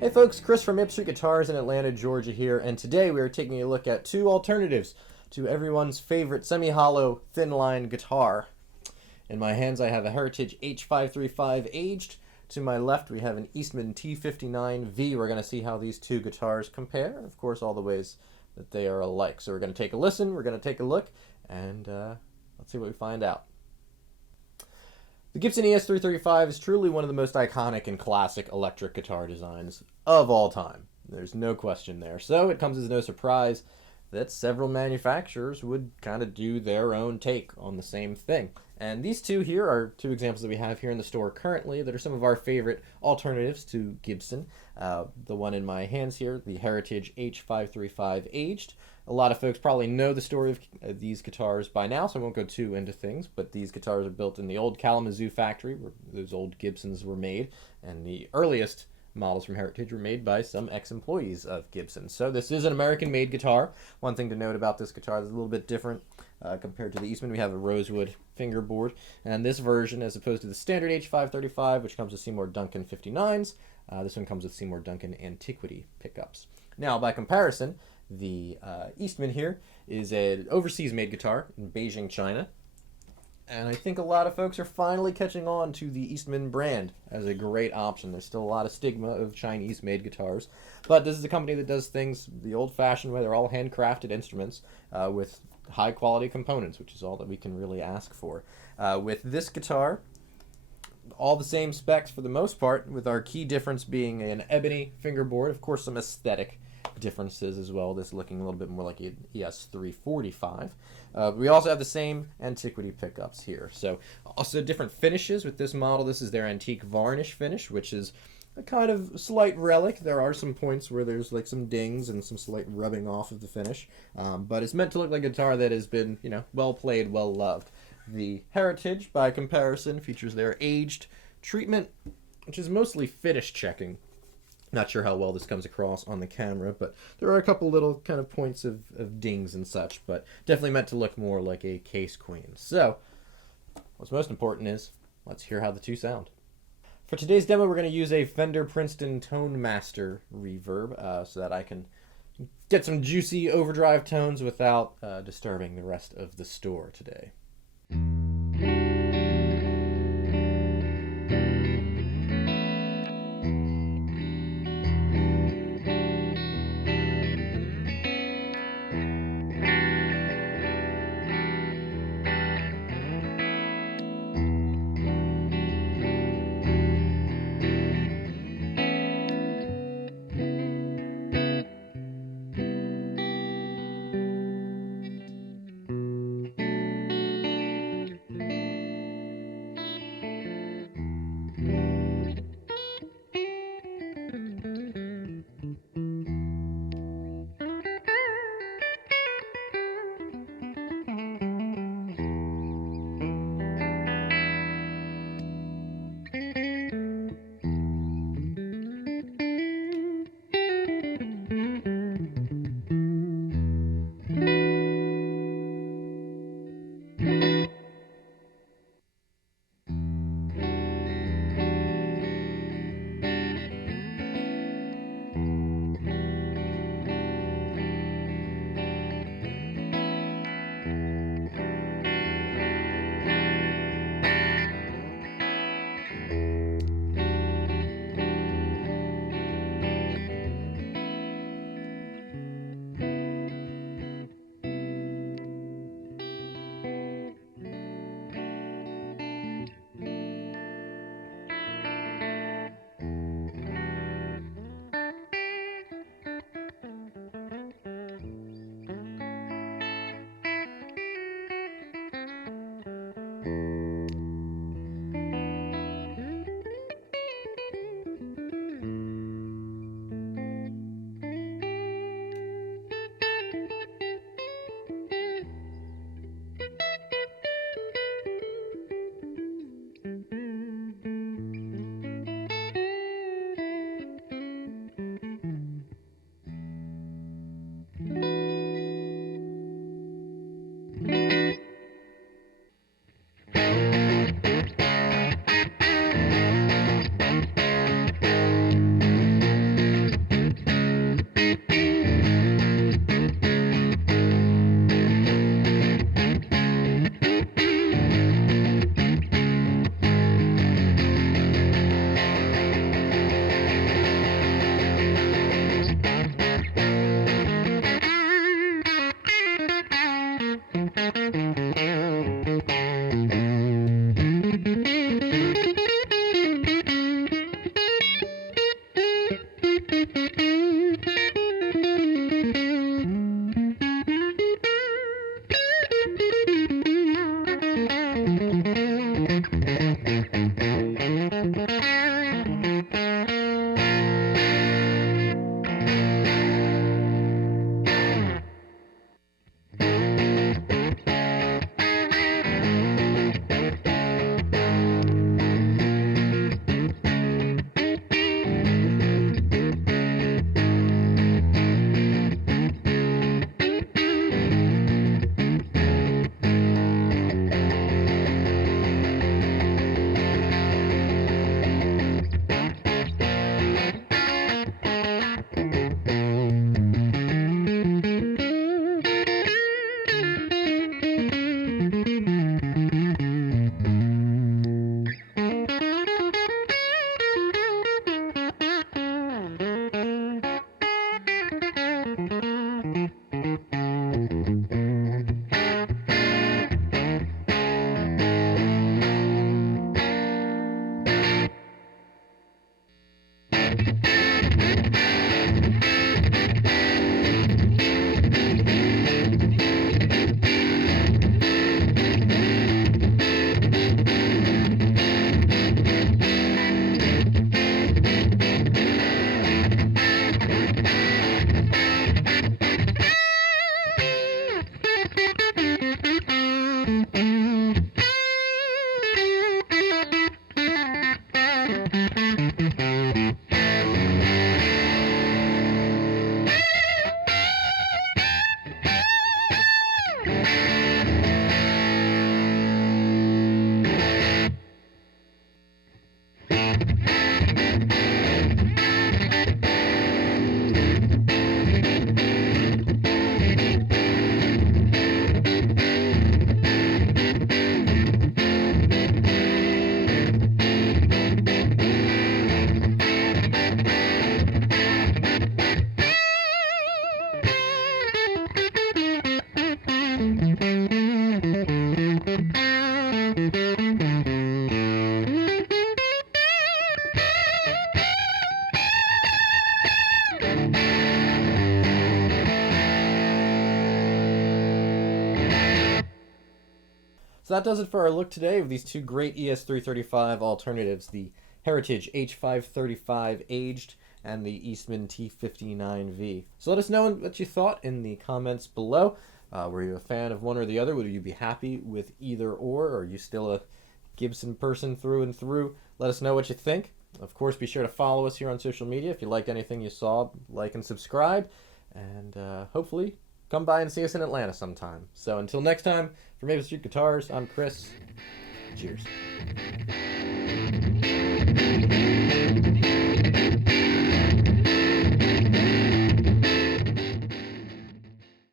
Hey folks, Chris from Ipswich Guitars in Atlanta, Georgia here, and today we are taking a look at two alternatives to everyone's favorite semi-hollow thin line guitar. In my hands I have a Heritage H-535 aged. To my left we have an Eastman T59V. We're going to see how these two guitars compare, of course all the ways that they are alike. So we're going to take a listen, we're going to take a look, and let's see what we find out. The Gibson ES335 is truly one of the most iconic and classic electric guitar designs of all time. There's no question there. So it comes as no surprise that several manufacturers would kind of do their own take on the same thing. And these two here are two examples that we have here in the store currently that are some of our favorite alternatives to Gibson. The one in my hands here, the Heritage H535 aged. A lot of folks probably know the story of these guitars by now, so I won't go too into things, but these guitars are built in the old Kalamazoo factory where those old Gibsons were made, and the earliest models from Heritage were made by some ex-employees of Gibson. So this is an American-made guitar. One thing to note about this guitar is a little bit different compared to the Eastman. We have a rosewood fingerboard, and this version, as opposed to the standard H535, which comes with Seymour Duncan 59s, this one comes with Seymour Duncan Antiquity pickups. Now, by comparison, the Eastman here is an overseas-made guitar in Beijing, China. And I think a lot of folks are finally catching on to the Eastman brand as a great option. There's still a lot of stigma of Chinese-made guitars, but this is a company that does things the old-fashioned way. They're all handcrafted instruments with high-quality components, which is all that we can really ask for. With this guitar, all the same specs for the most part, with our key difference being an ebony fingerboard. Of course, some aesthetic differences as well. This looking a little bit more like an ES345. We also have the same Antiquity pickups here. So also different finishes with this model. This is their antique varnish finish, which is a kind of slight relic. There are some points where there's like some dings and some slight rubbing off of the finish, but it's meant to look like a guitar that has been, well played, well loved. The Heritage, by comparison, features their aged treatment, which is mostly finish checking. Not sure how well this comes across on the camera, but there are a couple little kind of points of dings and such, but definitely meant to look more like a case queen. So, what's most important is, let's hear how the two sound. For today's demo, we're going to use a Fender Princeton Tone Master reverb so that I can get some juicy overdrive tones without disturbing the rest of the store today. So that does it for our look today of these two great ES335 alternatives, the Heritage H-535 Aged and the Eastman T59V. So let us know what you thought in the comments below. Were you a fan of one or the other? Would you be happy with either or? Are you still a Gibson person through and through? Let us know what you think. Of course, be sure to follow us here on social media. If you liked anything you saw, like and subscribe. And hopefully come by and see us in Atlanta sometime. So until next time, for Maple Street Guitars, I'm Chris. Cheers.